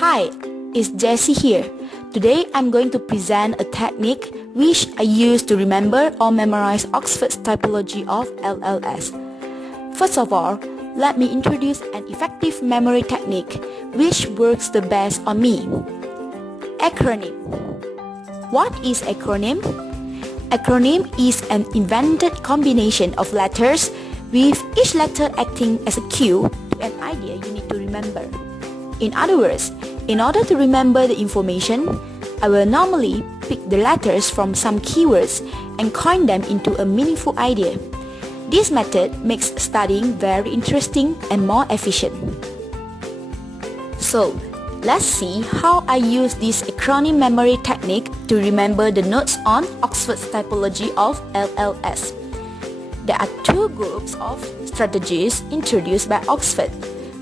Hi, it's Jessie here. Today I'm going to present a technique which I use to remember or memorize Oxford's typology of LLS. First of all, let me introduce an effective memory technique which works the best on me. Acronym. What is acronym? Acronym is an invented combination of letters with each letter acting as a cue to an idea you need to remember. In other words, in order to remember the information, I will normally pick the letters from some keywords and coin them into a meaningful idea. This method makes studying very interesting and more efficient. So, let's see how I use this acronym memory technique to remember the notes on Oxford's typology of LLS. There are two groups of strategies introduced by Oxford,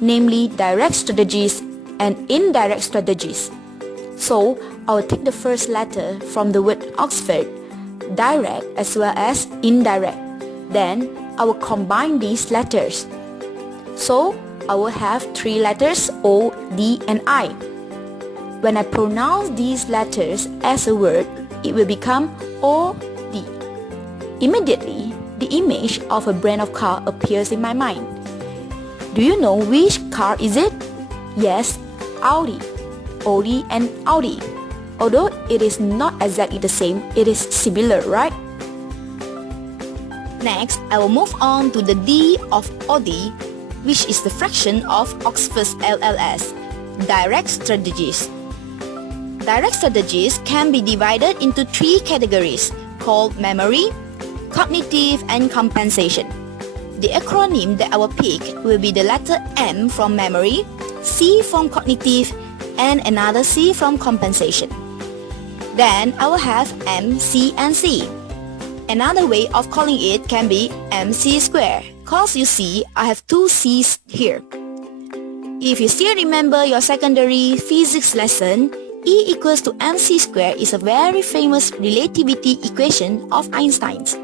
namely direct strategies and indirect strategies. So, I will take the first letter from the word Oxford, direct as well as indirect. Then, I will combine these letters. So, I will have three letters O, D, and I. When I pronounce these letters as a word, it will become O, D. Immediately, the image of a brand of car appears in my mind. Do you know which car is it? Yes, Audi, Audi and Audi. Although it is not exactly the same, it is similar, right? Next, I will move on to the D of Audi, which is the fraction of Oxford's LLS, direct strategies. Direct strategies can be divided into three categories called memory, cognitive, and compensation. The acronym that I will pick will be the letter M from memory, C from cognitive, and another C from compensation. Then I will have M, C, and C. Another way of calling it can be MC square, cause you see I have two C's here. If you still remember your secondary physics lesson, E equals to MC square is a very famous relativity equation of Einstein's.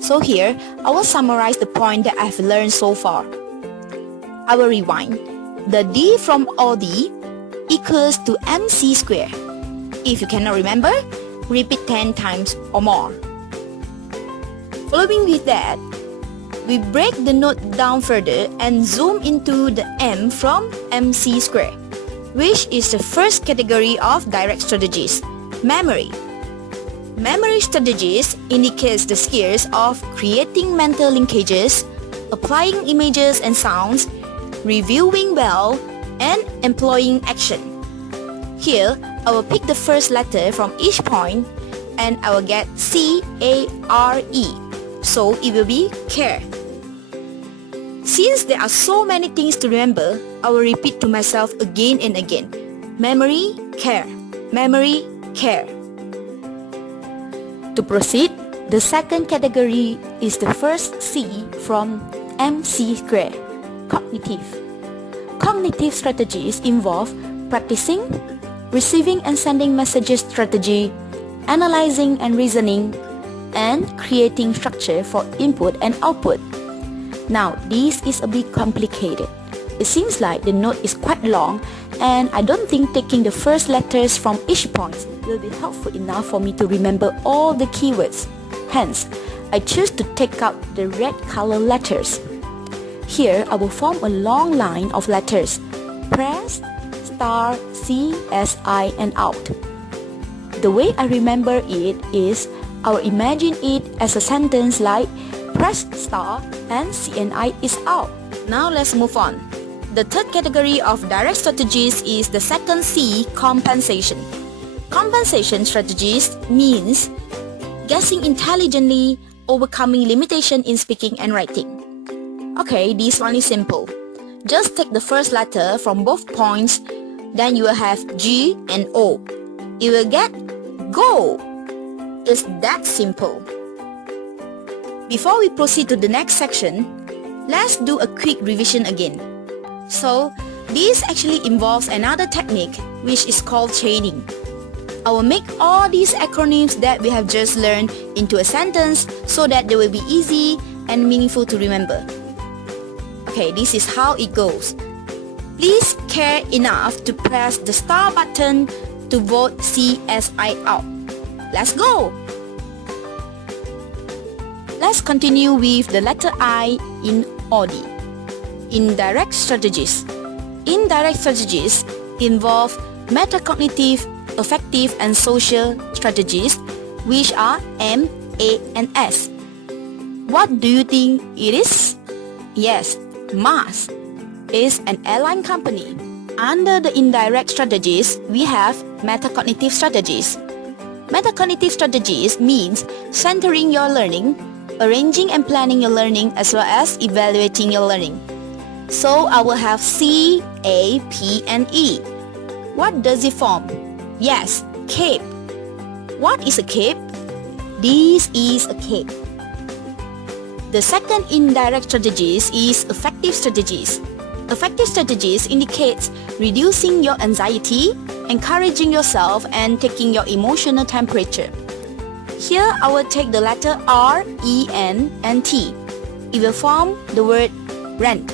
So here, I will summarize the point that I have learned so far. I will rewind. The D from Audi equals to MC square. If you cannot remember, repeat 10 times or more. Following with that, we break the note down further and zoom into the M from MC square, which is the first category of direct strategies, memory. Memory strategies indicates the skills of creating mental linkages, applying images and sounds, reviewing well, and employing action. Here, I will pick the first letter from each point and I will get C-A-R-E. So it will be care. Since there are so many things to remember, I will repeat to myself again and again. Memory, care. Memory, care. To proceed, the second category is the first C from MC square, cognitive. Cognitive strategies involve practicing, receiving and sending messages strategy, analyzing and reasoning, and creating structure for input and output. Now, this is a bit complicated. It seems like the note is quite long and I don't think taking the first letters from each point will be helpful enough for me to remember all the keywords. Hence, I choose to take out the red color letters. Here, I will form a long line of letters. Press, star, C, S, I, and out. The way I remember it is, I will imagine it as a sentence like press star and C and I is out. Now let's move on. The third category of direct strategies is the second C, compensation. Compensation strategies means guessing intelligently, overcoming limitation in speaking and writing. Okay, this one is simple. Just take the first letter from both points, then you will have G and O. You will get go. It's that simple. Before we proceed to the next section, let's do a quick revision again. So, this actually involves another technique which is called chaining. I will make all these acronyms that we have just learned into a sentence so that they will be easy and meaningful to remember. Okay, this is how it goes. Please care enough to press the star button to vote CSI out. Let's go! Let's continue with the letter I in OD. Indirect strategies. Indirect strategies involve metacognitive, affective and social strategies, which are M, A and S. What do you think it is? Yes, Mars is an airline company. Under the indirect strategies, we have metacognitive strategies. Metacognitive strategies means centering your learning, arranging and planning your learning as well as evaluating your learning. So I will have C, A, P and E. What does it form? Yes, cape. What is a cape? This is a cape. The second indirect strategies is affective strategies. Affective strategies indicates reducing your anxiety, encouraging yourself and taking your emotional temperature. Here I will take the letter R, E, N and T. It will form the word rent.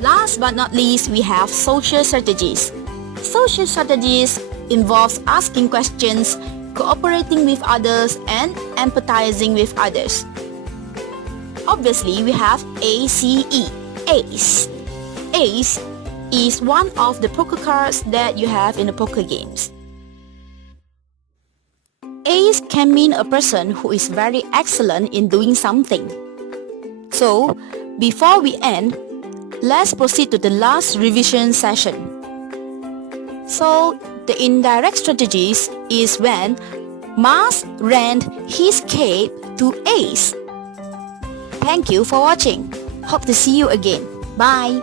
Last but not least, we have social strategies. Social strategies involves asking questions, cooperating with others and empathizing with others. Obviously, we have ACE. Ace. Ace is one of the poker cards that you have in the poker games. Ace can mean a person who is very excellent in doing something. So, before we end, let's proceed to the last revision session. So, the indirect strategies is when Mars rent his cape to Ace. Thank you for watching. Hope to see you again. Bye.